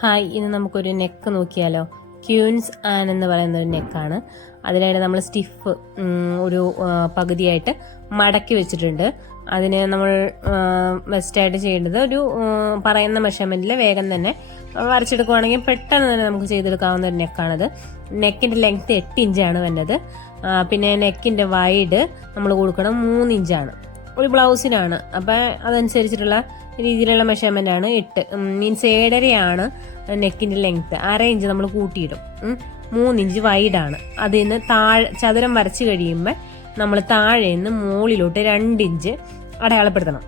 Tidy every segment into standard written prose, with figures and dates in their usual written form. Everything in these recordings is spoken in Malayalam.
ഹായ്, ഇന്ന് നമുക്കൊരു നെക്ക് നോക്കിയാലോ. ക്യൂൻസ് ആൻ എന്ന് പറയുന്ന ഒരു നെക്കാണ്. അതിനായിട്ട് നമ്മൾ സ്റ്റിഫ് ഒരു പകുതിയായിട്ട് മടക്കി വെച്ചിട്ടുണ്ട്. അതിന് നമ്മൾ ബെസ്റ്റായിട്ട് ചെയ്യേണ്ടത് ഒരു പറയുന്ന മെഷർമെന്റിൽ വേഗം തന്നെ വരച്ചെടുക്കുവാണെങ്കിൽ പെട്ടെന്ന് തന്നെ നമുക്ക് ചെയ്തെടുക്കാവുന്ന ഒരു നെക്കാണത്. നെക്കിന്റെ ലെങ്ത് 8 ഇഞ്ചാണ് വരുന്നത്. പിന്നെ നെക്കിന്റെ വൈഡ് നമ്മൾ കൊടുക്കണം 3 ഇഞ്ചാണ്. ഒരു ബ്ലൗസിനാണ്. അപ്പം അതനുസരിച്ചിട്ടുള്ള രീതിയിലുള്ള മെഷർമെന്റ് ആണ്. 8 മീൻസ് 7.5 നെക്കിന്റെ ലെങ്ത്. 1/2 ഇഞ്ച് നമ്മൾ കൂട്ടിയിടും. 3 ഇഞ്ച് വൈഡാണ്. അതിൽ നിന്ന് ചതുരം വരച്ച് കഴിയുമ്പോൾ നമ്മൾ താഴെ നിന്ന് മുകളിലോട്ട് 2 ഇഞ്ച് അടയാളപ്പെടുത്തണം.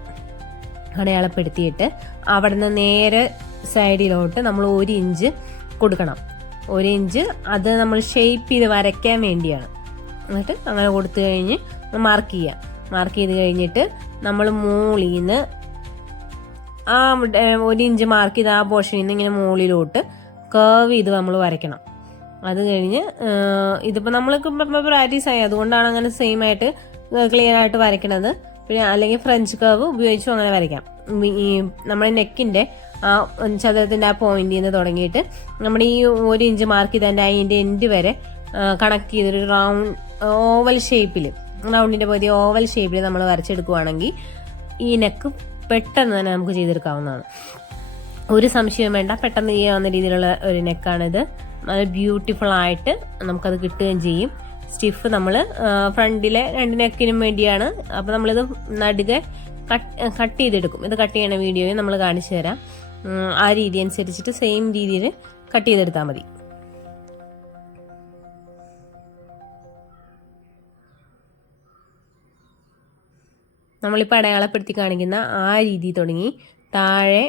അടയാളപ്പെടുത്തിയിട്ട് അവിടെ നിന്ന് നേരെ സൈഡിലോട്ട് നമ്മൾ 1 ഇഞ്ച് കൊടുക്കണം. 1 ഇഞ്ച് അത് നമ്മൾ ഷേപ്പ് ചെയ്ത് വരയ്ക്കാൻ വേണ്ടിയാണ്. എന്നിട്ട് അങ്ങനെ കൊടുത്തു കഴിഞ്ഞ് മാർക്ക് ചെയ്യാം. മാർക്ക് ചെയ്ത് കഴിഞ്ഞിട്ട് നമ്മൾ മുകളിൽ നിന്ന് ആ 1 ഇഞ്ച് മാർക്ക് ചെയ്ത് ആ പോർഷനിൽ നിന്ന് ഇങ്ങനെ മുകളിലോട്ട് കർവ് ചെയ്ത് നമ്മൾ വരയ്ക്കണം. അത് കഴിഞ്ഞ് ഇതിപ്പോൾ നമ്മൾക്ക് പ്രാക്ടീസ് ആയി, അതുകൊണ്ടാണ് അങ്ങനെ സെയിം ആയിട്ട് ക്ലിയർ ആയിട്ട് വരയ്ക്കണത്. പിന്നെ അല്ലെങ്കിൽ ഫ്രഞ്ച് കർവ് ഉപയോഗിച്ചും അങ്ങനെ വരയ്ക്കാം. ഈ നമ്മുടെ നെക്കിന്റെ ആ ചതുരത്തിന്റെ ആ പോയിന്റിൽ നിന്ന് തുടങ്ങിയിട്ട് നമ്മുടെ ഈ 1 ഇഞ്ച് മാർക്ക് ചെയ്തതിന്റെ അതിന്റെ എൻഡ് വരെ കണക്ട് ചെയ്തൊരു റൗണ്ട് ഓവൽ ഷേപ്പിൽ, റൗണ്ടിന്റെ പകുതി ഓവൽ ഷേപ്പിൽ നമ്മൾ വരച്ചെടുക്കുവാണെങ്കിൽ ഈ നെക്ക് പെട്ടെന്ന് തന്നെ നമുക്ക് ചെയ്തെടുക്കാവുന്നതാണ്. ഒരു സംശയവും വേണ്ട, പെട്ടെന്ന് ചെയ്യാവുന്ന രീതിയിലുള്ള ഒരു നെക്കാണിത്. നല്ല ബ്യൂട്ടിഫുൾ ആയിട്ട് നമുക്കത് കിട്ടുകയും ചെയ്യും. സ്റ്റിഫ് നമ്മൾ ഫ്രണ്ടിലെ 2 നെക്കിനും വേണ്ടിയാണ്. അപ്പം നമ്മളിത് നടുകെ കട്ട് ചെയ്തെടുക്കും. ഇത് കട്ട് ചെയ്യണ വീഡിയോയിൽ നമ്മൾ കാണിച്ചു തരാം. ആ രീതി അനുസരിച്ചിട്ട് സെയിം രീതിയിൽ കട്ട് ചെയ്തെടുത്താൽ മതി. നമ്മളിപ്പോൾ അടയാളപ്പെടുത്തി കാണിക്കുന്ന ആ രീതി തുടങ്ങി താഴെ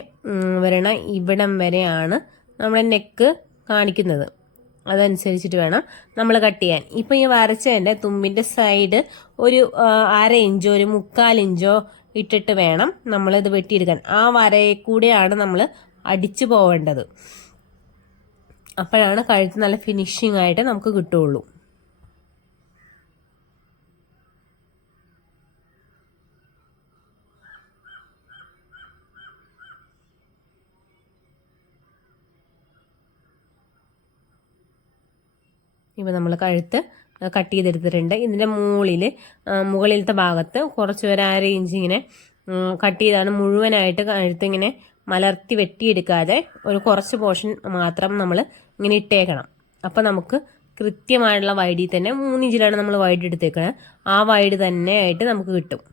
വരണ ഇവിടം വരെയാണ് നമ്മുടെ നെക്ക് കാണിക്കുന്നത്. അതനുസരിച്ചിട്ട് വേണം നമ്മൾ കട്ട് ചെയ്യാൻ. ഇപ്പം ഈ വരച്ചതിൻ്റെ തുമ്പിൻ്റെ സൈഡ് ഒരു 1/2 ഇഞ്ചോ ഒരു 1/4 ഇഞ്ചോ ഇട്ടിട്ട് വേണം നമ്മളിത് വെട്ടിയെടുക്കാൻ. ആ വരയെ കൂടെയാണ് നമ്മൾ അടിച്ചു പോവേണ്ടത്. അപ്പോഴാണ് കഴുത്ത് നല്ല ഫിനിഷിംഗ് ആയിട്ട് നമുക്ക് കിട്ടുള്ളൂ. ഇപ്പം നമ്മൾ കഴുത്ത് കട്ട് ചെയ്തെടുത്തിട്ടുണ്ട്. ഇതിൻ്റെ മുകളിലത്തെ ഭാഗത്ത് കുറച്ച് ഒരു 1/2 ഇഞ്ച് ഇങ്ങനെ കട്ട് ചെയ്താണ് മുഴുവനായിട്ട് കഴുത്ത് ഇങ്ങനെ മലർത്തി വെട്ടിയെടുക്കാതെ ഒരു കുറച്ച് പോർഷൻ മാത്രം നമ്മൾ ഇങ്ങനെ ഇട്ടേക്കണം. അപ്പം നമുക്ക് കൃത്യമായിട്ടുള്ള വൈഡിൽ തന്നെ 3 ഇഞ്ചിലാണ് നമ്മൾ വൈഡ് എടുത്തേക്കുന്നത്. ആ വൈഡ് തന്നെ ആയിട്ട് നമുക്ക് കിട്ടും.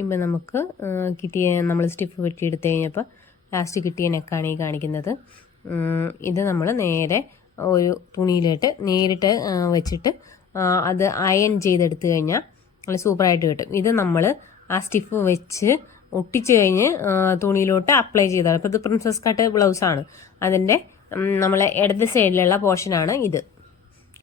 ഇപ്പം നമുക്ക് നമ്മൾ സ്റ്റിഫ് വെട്ടിയെടുത്ത് കഴിഞ്ഞപ്പോൾ ലാസ്റ്റ് കിട്ടിയ നെക്കാണ് ഈ കാണിക്കുന്നത്. ഇത് നമ്മൾ നേരെ ഒരു തുണിയിലിട്ട് നേരിട്ട് വെച്ചിട്ട് അത് അയൺ ചെയ്തെടുത്ത് കഴിഞ്ഞാൽ നല്ല സൂപ്പറായിട്ട് കിട്ടും. ഇത് നമ്മൾ ആ സ്റ്റിഫ് വെച്ച് ഒട്ടിച്ച് കഴിഞ്ഞ് തുണിയിലോട്ട് അപ്ലൈ ചെയ്താൽ, ഇപ്പോൾ ഇത് പ്രിൻസസ് കട്ട് ബ്ലൗസാണ്. അതിൻ്റെ നമ്മളെ ഇടത് സൈഡിലുള്ള പോർഷനാണ് ഇത്.